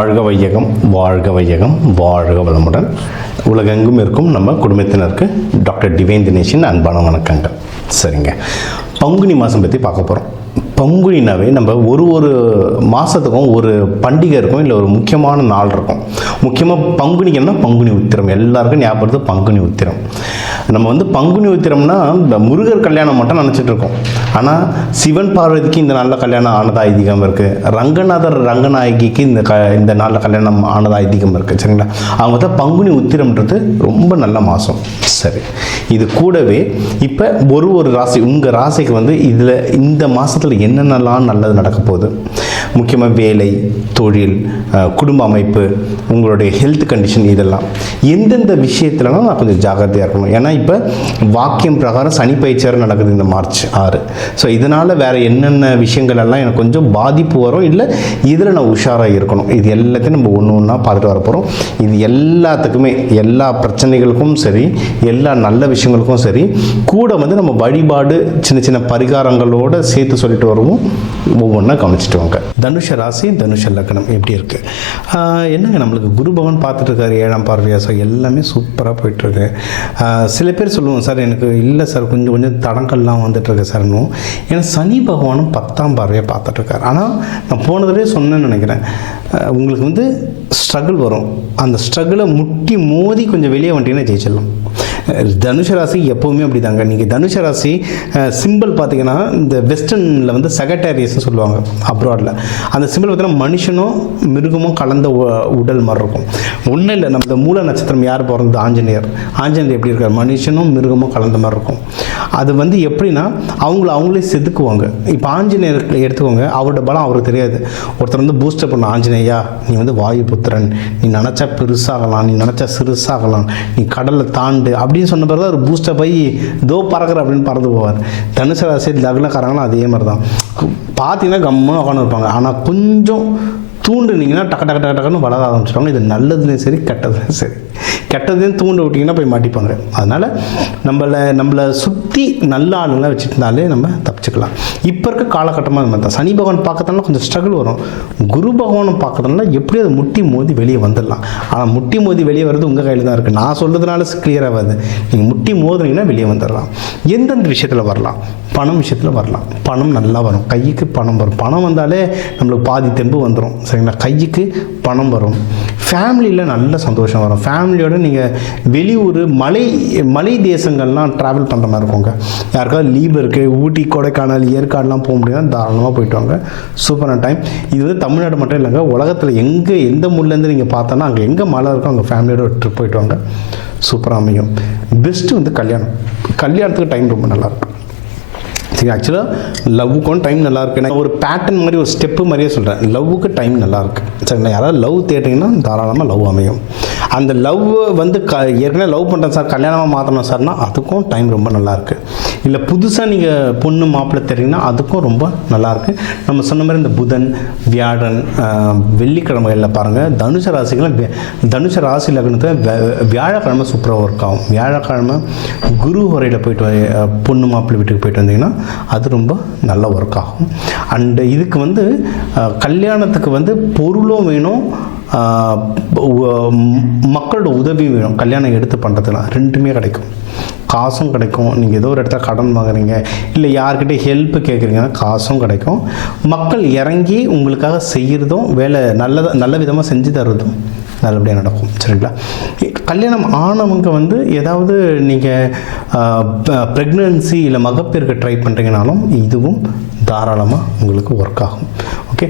வாழ்க வையகம், வாழ்க வையகம், வாழ்க வளமுடன். உலகெங்கும் இருக்கும் நம்ம குடும்பத்தினருக்கு டாக்டர் டிவைன் தினேஷின் அன்பான வணக்கங்கள். சரிங்க, பங்குனி மாதம் பற்றி பார்க்க போகிறோம். பங்குனினாவே நம்ம ஒரு மாதத்துக்கும் ஒரு பண்டிகை இருக்கும், இல்லை ஒரு முக்கியமான நாள் இருக்கும். முக்கியமாக பங்குனிக்குன்னா பங்குனி உத்திரம், எல்லாருக்கும் ஞாபகப்படுது பங்குனி உத்திரம். நம்ம பங்குனி உத்திரம்னா முருகர் கல்யாணம் மட்டும் நினச்சிட்டு இருக்கோம். ஆனால் சிவன் பார்வதிக்கு இந்த நாளில் கல்யாணம் ஆனதா ஐதீகம் இருக்குது. ரங்கநாதர் ரங்கநாயகிக்கு இந்த நாளில் கல்யாணம் ஆனதா ஐதீகம் இருக்குது. சரிங்களா, அவங்க தான் பங்குனி உத்திரம்ன்றது ரொம்ப நல்ல மாதம். சரி, இது கூடவே இப்போ ஒரு ராசி, உங்கள் ராசிக்கு இதில் இந்த மாதத்தில் என்னென்னலாம் நல்லது நடக்க போகுது, முக்கியமாக வேலை, தொழில், குடும்ப அமைப்பு, உங்களுடைய ஹெல்த் கண்டிஷன், இதெல்லாம் எந்தெந்த விஷயத்துலலாம் நான் கொஞ்சம் ஜாகிரதையாக இருக்கணும். ஏன்னா இப்போ வாக்கியம் பிரகாரம் சனி பயிற்சியார் நடக்குது இந்த மார்ச் 6. ஸோ இதனால் வேறு என்னென்ன விஷயங்கள் எல்லாம் எனக்கு கொஞ்சம் பாதிப்பு வரும், இல்லை இதில் நான் உஷாராக இருக்கணும். இது எல்லாத்தையும் நம்ம ஒன்று ஒன்றா பார்த்துட்டு வர போகிறோம். இது எல்லாத்துக்குமே, எல்லா பிரச்சனைகளுக்கும் சரி, எல்லா நல்ல விஷயங்களுக்கும் சரி, கூட நம்ம வழிபாடு சின்ன சின்ன பரிகாரங்களோடு சேர்த்து சொல்லிட்டு வருவோம். ஒவ்வொன்றா கவனிச்சுட்டு வாங்க. தனுஷ ராசி, தனுஷ லக்னம் எப்படி இருக்குது? என்னங்க, நம்மளுக்கு குரு பகவான் பார்த்துட்டு இருக்காரு 7ஆம் பார்வையா. ஸோ எல்லாமே சூப்பராக போயிட்டுருக்கு. சில பேர் சொல்லுவோம், சார் எனக்கு இல்லை சார், கொஞ்சம் தடங்கள்லாம் வந்துட்டுருக்கு சார்னும். ஏன்னா சனி பகவானும் 10ஆம் பார்வையாக பார்த்துட்ருக்காரு. ஆனால் நான் போனதுலேயே சொன்னேன்னு நினைக்கிறேன், உங்களுக்கு ஸ்ட்ரகிள் வரும். அந்த ஸ்ட்ரகிளை முட்டி மோதி கொஞ்சம் வெளியே வந்துட்டீங்கன்னா ஜெயிச்சிடலாம். தனுஷ ராசி எப்போவுமே அப்படி தாங்க. நீங்கள் தனுஷ ராசி சிம்பிள் பார்த்தீங்கன்னா இந்த வெஸ்டர்னில் செகட்டேரியஸ்ன்னு சொல்லுவாங்க அப்ராடில். அந்த சிம்பிள் பார்த்தீங்கன்னா மனுஷனும் மிருகமும் கலந்த உடல் மாதிரி இருக்கும். ஒன்றும் இல்லை, நம்ம மூல நட்சத்திரம் யார் பிறந்தது? ஆஞ்சநேயர். ஆஞ்சநேயர் எப்படி இருக்கார்? மனுஷனும் மிருகமும் கலந்த மாதிரி இருக்கும். அது எப்படின்னா அவங்களே செதுக்குவாங்க. இப்போ ஆஞ்சநேயர் எடுத்துக்கோங்க, அவரோட பலம் அவருக்கு தெரியாது. ஒருத்தர் பூஸ்டப் பண்ண, ஆஞ்சநேயா நீ வாயு புத்திரன், நீ நினச்சா பெருசாகலாம், நீ நினச்சா சிறுசாகலாம், நீ கடலில் தாண்டு அப்படின்னு சொன்ன பிறகு ஒரு பூஸ்டப் ஆகி தோ பறக்கிற அப்படின்னு பறந்து போவார். தனுசு ராசி லக்னக்காரங்களும் அதே மாதிரி தான். பார்த்தீங்கன்னா கம்முன்னு உட்காந்து இருப்பாங்க. ஆனால் கொஞ்சம் தூண்டுனீங்கன்னா டக்குன்னு வளர ஆரம்பிச்சிடுவாங்க. இது நல்லதுலேயும் சரி, கெட்டதுலையும் சரி. கெட்டதையும் தூண்டு விட்டிங்கன்னா போய் மாட்டிப்பாங்க. அதனால் நம்மளை சுற்றி நல்ல ஆளுங்களாக வச்சுருந்தாலே நம்ம தப்பிச்சுக்கலாம். இப்போ இருக்க காலகட்டமாக அது மாதிரி தான். சனி பகவான் பார்க்கறதுனால கொஞ்சம் ஸ்ட்ரகிள் வரும். குரு பகவானை பார்க்கறதுனால எப்படி அதை முட்டி மோதி வெளியே வந்துடலாம். ஆனால் முட்டி மோதி வெளியே வர்றது உங்கள் கையில் தான் இருக்குது. நான் சொல்கிறதுனால கிளியராக வருது. நீங்கள் முட்டி மோதுனீங்கன்னா வெளியே வந்துடலாம். எந்தெந்த விஷயத்தில் வரலாம்? பணம் விஷயத்தில் வரலாம். பணம் நல்லா வரும், கைக்கு பணம் வரும். பணம் வந்தாலே நம்மளுக்கு பாதி தெம்பு வந்துடும். சரிங்களா, கைக்கு பணம் வரும். ஃபேமிலியில் நல்ல சந்தோஷம் வரும். ஃபேமிலியோட நீங்கள் வெளியூர் மலை தேசங்கள்லாம் ட்ராவல் பண்ணுற மாதிரி இருக்குங்க. யாருக்காவது லீவ் இருக்குது, ஊட்டி, கொடைக்கானல், ஏற்காடுலாம் போக முடியாது, தாராளமாக போயிட்டு வாங்க. சூப்பரான டைம். இது தமிழ்நாடு மட்டும் இல்லைங்க, உலகத்தில் எந்த ஊர்லேருந்து நீங்கள் பார்த்தோன்னா அங்கே எங்கே மழை இருக்கோ அங்கே ஃபேமிலியோட ஒரு ட்ரிப் போயிட்டு வாங்க. சூப்பராக அமையும். பெஸ்ட்டு கல்யாணத்துக்கு டைம் ரொம்ப நல்லாயிருக்கும். சரி, ஆக்சுவலாக லவ்வுக்கும் டைம் நல்லாயிருக்கு. நான் ஒரு பேட்டர்ன் மாதிரி, ஒரு ஸ்டெப்பு மாதிரியே சொல்கிறேன். லவ்வுக்கு டைம் நல்லாயிருக்கு. சரிங்களா, யாராவது லவ் தேட்டிங்கன்னா தாராளமாக லவ் அமையும். அந்த லவ் ஏற்கனவே லவ் பண்ணுறேன் சார், கல்யாணமாக மாற்றணும் சார்னா அதுக்கும் டைம் ரொம்ப நல்லாயிருக்கு. இல்லை புதுசாக நீங்கள் பொண்ணு மாப்பிள்ளை தெரியுங்கன்னா அதுக்கும் ரொம்ப நல்லாயிருக்கு. நம்ம சொன்ன மாதிரி இந்த புதன், வியாழன், வெள்ளிக்கிழமைகளில் பாருங்கள், தனுஷ ராசி லக்னத்தில் வியாழக்கிழமை சூப்பராக ஒர்க் ஆகும். வியாழக்கிழமை குரு உரையில் போயிட்டு பொண்ணு மாப்பிள்ளை வீட்டுக்கு போயிட்டு வந்தீங்கன்னா அது ரொம்ப நல்ல ஒர்க் ஆகும். அண்டு இதுக்கு கல்யாணத்துக்கு பொருளும் வேணும், மக்களோட உதவி வேணும். கல்யாணம் எடுத்து பண்ணுறதுலாம் ரெண்டுமே கிடைக்கும். காசும் கிடைக்கும். நீங்கள் ஏதோ ஒரு இடத்துல கடன் வாங்குறீங்க, இல்லை யார்கிட்ட ஹெல்ப் கேட்குறீங்கன்னா காசும் கிடைக்கும். மக்கள் இறங்கி உங்களுக்காக செய்கிறதும், வேலை நல்ல விதமாக செஞ்சு தர்றதும் நல்லபடியாக நடக்கும். சரிங்களா, கல்யாணம் ஆனவங்க ஏதாவது நீங்கள் ப்ரெக்னன்சி இல்லை மகப்பேருக்கு ட்ரை பண்ணுறீங்கனாலும் இதுவும் தாராளமாக உங்களுக்கு ஒர்க் ஆகும். ஓகே,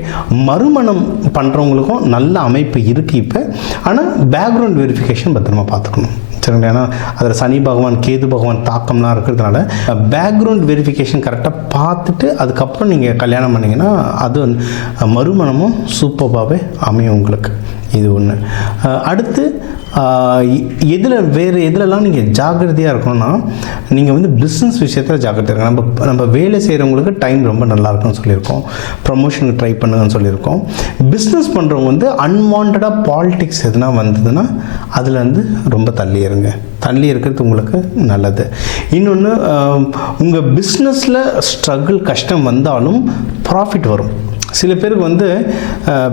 மறுமணம் பண்ணுறவங்களுக்கும் நல்ல அமைப்பு இருக்குது இப்போ. ஆனால் பேக்ரவுண்ட் வெரிஃபிகேஷன் பத்திரமா பார்த்துக்கணும். சரிங்களா, ஏன்னா அதில் சனி பகவான், கேது பகவான் தாக்கம்லாம் இருக்கிறதுனால பேக்ரவுண்ட் வெரிஃபிகேஷன் கரெக்டாக பார்த்துட்டு அதுக்கப்புறம் நீங்கள் கல்யாணம் பண்ணிங்கன்னா அது மறுமணமும் சூப்பராகவே அமையும் உங்களுக்கு. இது ஒன்று. அடுத்து வேறு எதுலலாம் நீங்கள் ஜாக்கிரதையாக இருக்கணும்னா, நீங்கள் பிஸ்னஸ் விஷயத்தில் ஜாக்கிரதையாக இருக்கணும். நம்ம வேலை செய்கிறவங்களுக்கு டைம் ரொம்ப நல்லாயிருக்குன்னு சொல்லியிருக்கோம். ப்ரமோஷனுக்கு ட்ரை பண்ணுங்கன்னு சொல்லியிருக்கோம். பிஸ்னஸ் பண்ணுறவங்க அன்வான்டாக பாலிடிக்ஸ் எதுனா வந்ததுன்னா அதில் ரொம்ப தள்ளி இருக்கிறது உங்களுக்கு நல்லது. இன்னொன்று, உங்கள் பிஸ்னஸில் ஸ்ட்ரகிள் கஷ்டம் வந்தாலும் ப்ராஃபிட் வரும். சில பேருக்கு வந்து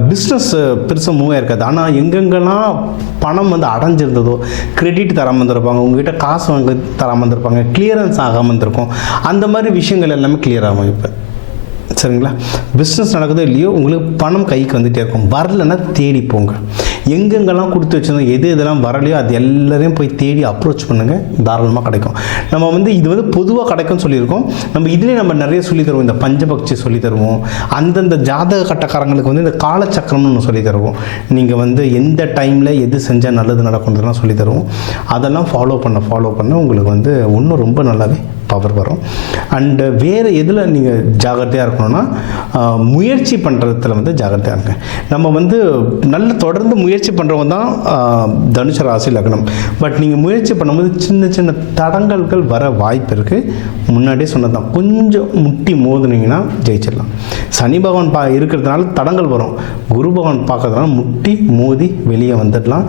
பிஸ்னஸ் பெருசாக மூவ் ஆயிருக்காது, ஆனால் எங்கெங்கெல்லாம் பணம் வந்து அடைஞ்சிருந்ததோ, கிரெடிட் தராமல் இருந்திருப்பாங்க, உங்ககிட்ட காசு வாங்க தராமல் இருந்திருப்பாங்க, கிளியரன்ஸ் ஆகாமல் இருந்திருக்கும், அந்த மாதிரி விஷயங்கள் எல்லாமே கிளியர் ஆகும் இப்போ. சரிங்களா? பிஸ்னஸ் நடக்குதோ இல்லையோ உங்களுக்கு பணம் கைக்கு வந்துகிட்டே இருக்கும். வரலைன்னா தேடி போங்க. எங்கெங்கெல்லாம் கொடுத்து வச்சுருந்தோம், எது எதெல்லாம் வரலையோ அது எல்லாரையும் போய் தேடி அப்ரோச் பண்ணுங்கள், தாராளமாக கிடைக்கும். நம்ம வந்து இது வந்து பொதுவாக கிடைக்கும்னு சொல்லியிருக்கோம். நம்ம இதுலேயே நம்ம நிறைய சொல்லி தருவோம். இந்த பஞ்சபக்ஷி சொல்லி தருவோம். அந்தந்த ஜாதக கட்டக்காரங்களுக்கு வந்து இந்த காலச்சக்கரம்னு சொல்லி தருவோம். நீங்கள் வந்து எந்த டைமில் எது செஞ்சால் நல்லது நடக்கும்ன்றதுலாம் சொல்லி தருவோம். அதெல்லாம் ஃபாலோ பண்ண உங்களுக்கு வந்து இன்னும் ரொம்ப நல்லாவே பவர் வரும். அண்டு வேறு எதில் நீங்கள் ஜாகிரதையாக இருக்கணும்னா முயற்சி பண்ணுறதுல வந்து ஜாகிரதையாக இருங்க. நம்ம வந்து நல்ல தொடர்ந்து முயற்சி பண்ணுறவங்க தான் தனுசு ராசி லக்னம். பட் நீங்கள் முயற்சி பண்ணும்போது சின்ன சின்ன தடங்கல்கள் வர வாய்ப்பு இருக்குது. முன்னாடியே சொன்னதான், கொஞ்சம் முட்டி மோதுனீங்கன்னா ஜெயிச்சிடலாம். சனி பகவான் இருக்கிறதுனால தடங்கள் வரும். குரு பகவான் பார்க்கறதுனால முட்டி மோதி வெளியே வந்துடலாம்.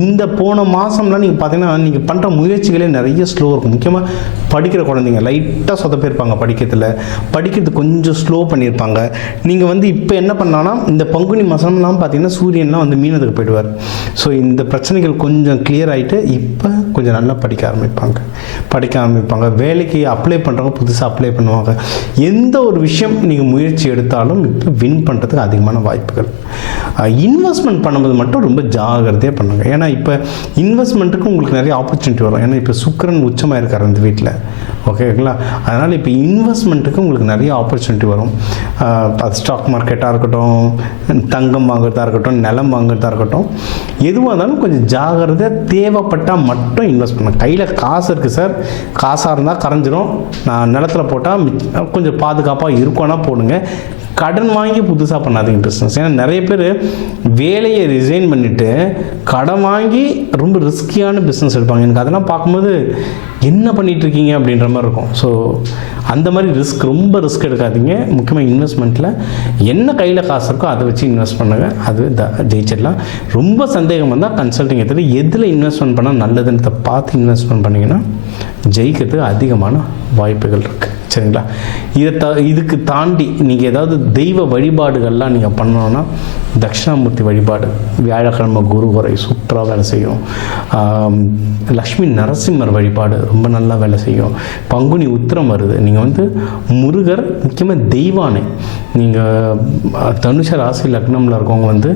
இந்த போன மாதம்லாம் நீங்கள் பார்த்தீங்கன்னா நீங்கள் பண்ணுற முயற்சிகளே நிறைய ஸ்லோ இருக்கும். முக்கியமாக படிக்கிற குழந்தைங்க லைட்டாக சொதப்பிருப்பாங்க, படிக்கிறது கொஞ்சம் ஸ்லோ பண்ணியிருப்பாங்க. நீங்கள் வந்து இப்போ என்ன பண்ணான்னா இந்த பங்குனி மாதம்லாம் பார்த்தீங்கன்னா சூரியன்லாம் வந்து மீனத்துக்கு போயிடுவார். ஸோ இந்த பிரச்சனைகள் கொஞ்சம் கிளியர் ஆகிட்டு இப்போ கொஞ்சம் நல்லா படிக்க ஆரம்பிப்பாங்க. வேலைக்கு அப்ளை பண்ணுறவங்க புதுசாக அப்ளை பண்ணுவாங்க. எந்த ஒரு விஷயம் நீங்கள் முயற்சி எடுத்தாலும் இப்போ வின் பண்ணுறதுக்கு அதிகமான வாய்ப்புகள். இன்வெஸ்ட்மெண்ட் பண்ணும்போது மட்டும் ரொம்ப ஜாகிரதையாக பண்ணுங்க. ஏன்னா இப்போ இன்வெஸ்ட்மெண்ட்டுக்கு உங்களுக்கு நிறைய ஆப்பர்ச்சுனிட்டி வரும். ஏன்னா இப்போ சுக்கிரன் உச்சமாக இருக்கார் அந்த வீட்டில். ஓகேங்களா? அதனால் இப்போ இன்வெஸ்ட்மெண்ட்டுக்கு உங்களுக்கு நிறைய ஆப்பர்ச்சுனிட்டி வரும். அது ஸ்டாக் மார்க்கெட்டாக இருக்கட்டும், தங்கம் வாங்குறதா இருக்கட்டும், நிலம் வாங்குறதா இருக்கட்டும், எதுவாக இருந்தாலும் கொஞ்சம் ஜாகிரதையாக தேவைப்பட்டால் மட்டும் இன்வெஸ்ட் பண்ணுங்க. கையில் காசு இருக்குது சார், காசாக இருந்தால் கரைஞ்சிரும், நான் நிலத்தில் போட்டால் கொஞ்சம் பாதுகாப்பாக இருக்கும்னா போடுங்க. கடன் வாங்கி புதுசாக பண்ணாதீங்க பிஸ்னஸ். ஏன்னா நிறைய பேர் வேலையை ரிசைன் பண்ணிவிட்டு கடன் வாங்கி ரொம்ப ரிஸ்கியான பிஸ்னஸ் எடுப்பாங்க. எனக்கு அதெல்லாம் பார்க்கும்போது என்ன பண்ணிகிட்ருக்கீங்க அப்படின்ற மாதிரி இருக்கும். ஸோ அந்த மாதிரி ரொம்ப ரிஸ்க் எடுக்காதீங்க. முக்கியமாக இன்வெஸ்ட்மெண்ட்டில் என்ன கையில் காசு இருக்கோ அதை வச்சு இன்வெஸ்ட் பண்ணுங்கள். அது ஜெயிச்சிடலாம். ரொம்ப சந்தேகம் வந்தால் கன்சல்டிங் எடுத்துகிட்டு எதில் இன்வெஸ்ட்மெண்ட் பண்ணால் நல்லதுன்றதை பார்த்து இன்வெஸ்ட்மெண்ட் பண்ணிங்கன்னா ஜெயிக்கிறதுக்கு அதிகமான வாய்ப்புகள் இருக்குது. சரிங்களா? இதுக்கு தாண்டி நீங்கள் ஏதாவது தெய்வ வழிபாடுகள்லாம் நீங்கள் பண்ணணுன்னா தட்சிணாமூர்த்தி வழிபாடு, வியாழக்கிழமை குரு உரை சூப்பராக வேலை செய்யும். லக்ஷ்மி நரசிம்மர் வழிபாடு ரொம்ப நல்லா வேலை செய்யும். பங்குனி உத்திரம் வருது, நீங்கள் வந்து முருகர், முக்கியமாக தெய்வானை, நீங்கள் தனுஷ ராசி லக்னமில் இருக்கவங்க வந்து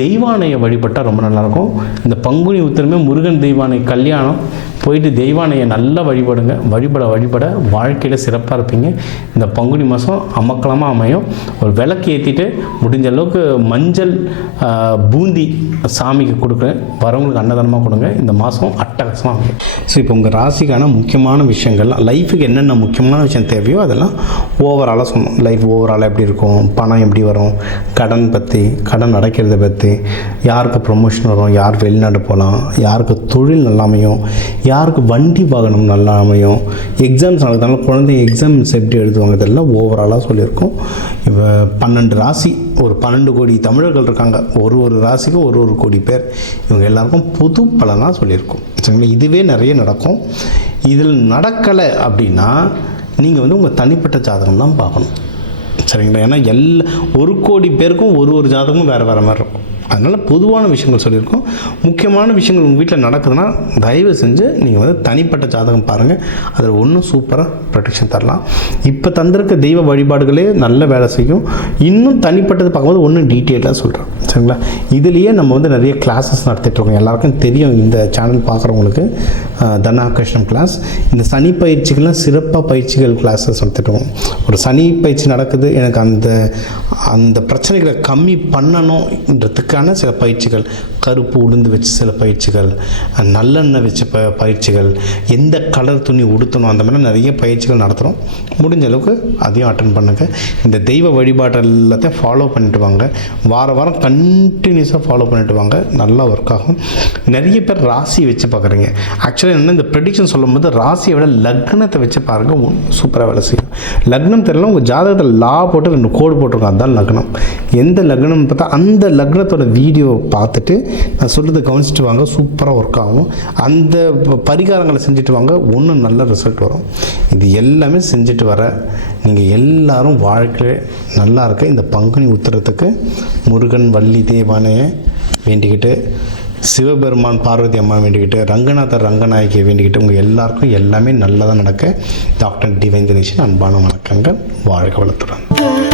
தெய்வானையை வழிபட்டால் ரொம்ப நல்லாயிருக்கும். இந்த பங்குனி உத்திரமே முருகன் தெய்வானை கல்யாணம், போயிட்டு தெய்வானையை நல்லா வழிபடுங்க. வழிபட வாழ்க்கையில் சிறப்பாக இருப்பீங்க. இந்த பங்குனி மாதம் அமக்கலமாக அமையும். ஒரு விளக்கு ஏற்றிட்டு முடிஞ்ச அளவுக்கு மஞ்சள் பூந்தி சாமிக்கு கொடுக்குறேன், வரவங்களுக்கு அன்னதானமாக கொடுங்க. இந்த மாதம் அட்டகாசமாக அமையும். ஸோ இப்போ உங்கள் ராசிக்கான முக்கியமான விஷயங்கள்லாம், லைஃபுக்கு என்னென்ன முக்கியமான விஷயம் தேவையோ அதெல்லாம் ஓவராலாக சொன்னோம். லைஃப் ஓவராலாக எப்படி இருக்கும், பணம் எப்படி வரும், கடன் அடைக்கிறத பற்றி, யாருக்கு ப்ரொமோஷன் வரும், யார் வெளிநாடு போகலாம், யாருக்கு தொழில் நல்லா அமையும், யாருக்கு வண்டி வாகனம் நல்லா அமையும், எக்ஸாம்ஸ் நடக்கிறதுனால குழந்தைங்க எக்ஸாம்ஸ் எப்படி எழுதுவாங்க, இதெல்லாம் ஓவராலாக சொல்லியிருக்கோம். இப்போ 12 ராசி, ஒரு 12 கோடி தமிழர்கள் இருக்காங்க. ஒரு ராசிக்கும் ஒரு கோடி பேர். இவங்க எல்லாருக்கும் பொது பலனாக சொல்லியிருக்கோம். சரிங்களா? இதுவே நிறைய நடக்கும். இதில் நடக்கலை அப்படின்னா நீங்கள் வந்து உங்கள் தனிப்பட்ட ஜாதகம் தான் பார்க்கணும். சரிங்களா? ஏன்னா 1 கோடி பேருக்கும் ஒரு ஜாதகமும் வேறு மாதிரி இருக்கும். அதனால் பொதுவான விஷயங்கள் சொல்லியிருக்கோம். முக்கியமான விஷயங்கள் உங்கள் வீட்டில் நடக்குதுன்னா தயவு செஞ்சு நீங்கள் வந்து தனிப்பட்ட ஜாதகம் பாருங்கள். அதில் ஒன்றும் சூப்பராக ப்ரொடெக்ஷன் தரலாம். இப்போ தந்திருக்க தெய்வ வழிபாடுகளே நல்ல வேலை செய்யும். இன்னும் தனிப்பட்டது பார்க்கும்போது ஒன்றும் டீட்டெயிலாக சொல்கிறேன். சரிங்களா? இதுலேயே நம்ம வந்து நிறைய கிளாஸஸ் நடத்திட்டுருக்கோம். எல்லாருக்கும் தெரியும், இந்த சேனல் பார்க்குறவங்களுக்கு தனாகர்ஷணம் கிளாஸ், இந்த சனி பயிற்சிகள்லாம் சிறப்பாக பயிற்சிகள் கிளாஸஸ் நடத்திட்டுருக்கோம். ஒரு சனி பயிற்சி நடக்குது, எனக்கு அந்த பிரச்சனைகளை கம்மி பண்ணணுன்றதுக்கான சில பயிற்சிகள், கருப்பு உளுந்து வச்சு சில பயிற்சிகள், நல்லெண்ணெய் வச்சு பயிற்சிகள், எந்த கலர் துணி உடுத்தணும், அந்த மாதிரி நிறைய பயிற்சிகள் நடத்துகிறோம். முடிஞ்ச அளவுக்கு அதையும் அட்டன் பண்ணுங்கள். இந்த தெய்வ வழிபாடு எல்லாத்தையும் ஃபாலோ பண்ணிட்டு வாங்க. வாரம் கண்டினியூஸாக ஃபாலோ பண்ணிட்டு வாங்க. நல்லா ஒர்க் ஆகும். நிறைய பேர் ராசி வச்சு பார்க்குறீங்க. ஆக்சுவலாக என்ன, இந்த ப்ரெடிக்ஷன் சொல்லும்போது ராசியை விட லக்னத்தை வச்சு பாருங்கள், சூப்பராக வேலை செய்யும். லக்னம் தெரியல, உங்கள் ஜாதகத்தில் லா போட்டு 2 கோடு போட்டிருக்கோம், அதுதான் லக்னம். எந்த லக்னம் பார்த்தா அந்த லக்னத்தோட வீடியோ பார்த்துட்டு நான் சொல்கிறத கவனிச்சுட்டு வாங்க, சூப்பராக ஒர்க் ஆகும். அந்த பரிகாரங்களை செஞ்சுட்டு வாங்க, ஒன்றும் நல்ல ரிசல்ட் வரும். இது எல்லாமே செஞ்சுட்டு வர நீங்கள் எல்லாரும் வாழ்க்கை நல்லா இருக்க இந்த பங்குனி உத்திரத்துக்கு முருகன் வள்ளி தேவானையை வேண்டிக்கிட்டு, சிவபெருமான் பார்வதி அம்மா வேண்டிக்கிட்டு, ரங்கநாதர் ரங்கநாயகியை வேண்டிக்கிட்டு உங்கள் எல்லாருக்கும் எல்லாமே நல்லதாக நடக்க டாக்டர் டிவைன் தினேஷன் அன்பான வணக்கங்கள். வாழ்க வளத்துடன்.